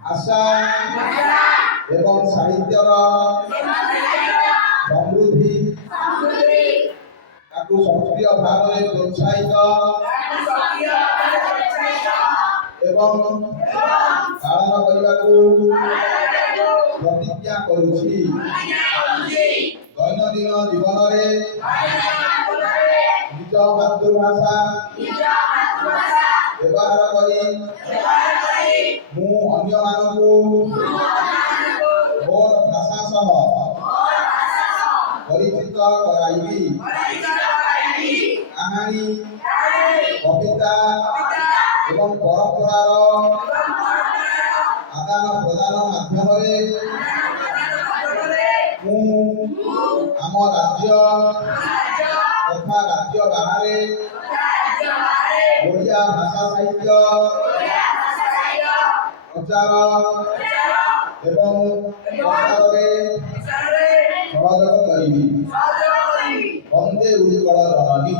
भाषा एवं साहित्यर समृद्धि सक्रिय भाव में प्रोत्साहित एवं पालन करने को प्रतिज्ञा करुछि। दैनंदिन जीवन में निज मातृभाषा व्यवहार करी मु अन्य मानकु मोर भाषा सह परिचित कराइबी। कहानी कविता एवं परंपरार आदान प्रदान माध्यम आम राज्य तथा राज्य बाहर ओडिया भाषा साहित्य प्रचार एवं प्रसार सहयोग करी। वंदे उत्कल जननी।